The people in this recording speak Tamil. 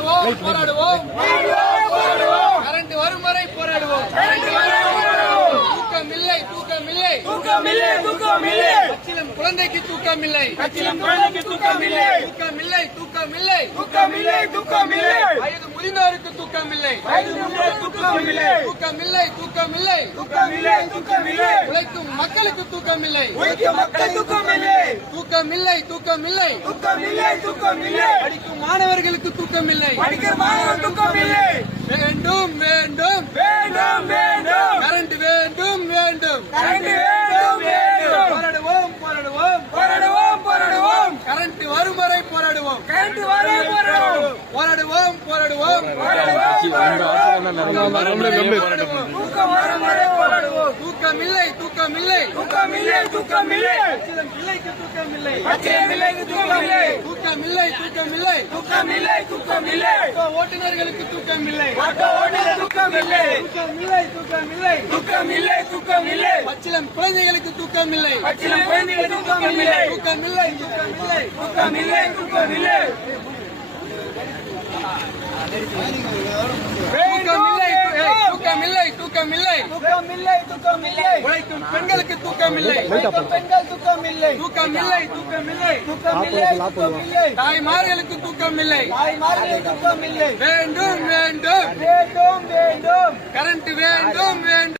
போராடுவோம் போராடுவோம் கரண்ட் வரும் வரை போராடுவோம். தூக்கமில்லை தூக்கமில்லை தூக்கமில்லை தூக்கமில்லை பச்சிளம் குழந்தைக்கு தூக்கமில்லை கட்சியிலும் குழந்தைக்கு தூக்கமில்லை தூக்கமில்லை தூக்கமில்லை தூக்கமில்லை தூக்கமில்லை வயது முதிர்ந்தோருக்கு தூக்கமில்லை தூக்கமில்லை தூக்கமில்லை தூக்கமில்லை தூக்கமில்லை தூக்கமில்லை உழைக்கும் மக்களுக்கு தூக்கமில்லை உழைக்கும் மக்கள் தூக்கமில்லை தூக்கமில்லை தூக்கமில்லை தூக்கமில்லை தூக்கமில்லை படிக்கும் மாணவர்களுக்கு தூக்கமில்லை படிக்கிற மாணவன் தூக்கமில்லை வேண்டும் வேண்டும் வேண்டும் வேண்டும் கரண்ட் வேண்டும் வேண்டும் கரண்ட் வேண்டும் வேண்டும் போராடுவோம் போராடுவோம் போராடுவோம் போராடுவோம் கரண்ட் வரும் வரை போராடுவோம் கரண்ட் வரை போராடுவோம் போராடுவோம் போராடுவோம் தூக்கம் வரும் வரை போராடுவோம் தூக்கமில்லை தூக்கமில்லை தூக்கமில்லை தூக்கமில்லை பச்சிளம் பிள்ளைக்கு தூக்கமில்லை பச்சையம் பிள்ளைக்கு தூக்கமில்லை தூக்கமில்லை தூக்கமில்லை தூக்கமில்லை தூக்கமில்லை ஓட்டுநர்களுக்கு தூக்கமில்லை ஆட்டோ ஓட்டுநர் தூக்கமில்லை தூக்கமில்லை தூக்கமில்லை தூக்கமில்லை தூக்கமில்லை பச்சிளம் குழந்தைகளுக்கு தூக்கமில்லை பச்சிளம் குழந்தைகளுக்கு தூக்கமில்லை தூக்கமில்லை தூக்கமில்லை தூக்கமில்லை தூக்கமில்லை தூக்கமில்லை தூக்கமில்லை தூக்கமில்லை தூக்கமில்லை உழைக்கும் பெண்களுக்கு தூக்கமில்லை பெண்கள் தூக்கமில்லை தூக்கமில்லை தூக்கமில்லை தூக்கமில்லை தூக்கமில்லை தாய்மார்களுக்கு தூக்கமில்லை தாய்மார்கள் தூக்கமில்லை வேண்டும் வேண்டும் வேண்டும் வேண்டும் கரண்ட் வேண்டும் வேண்டும்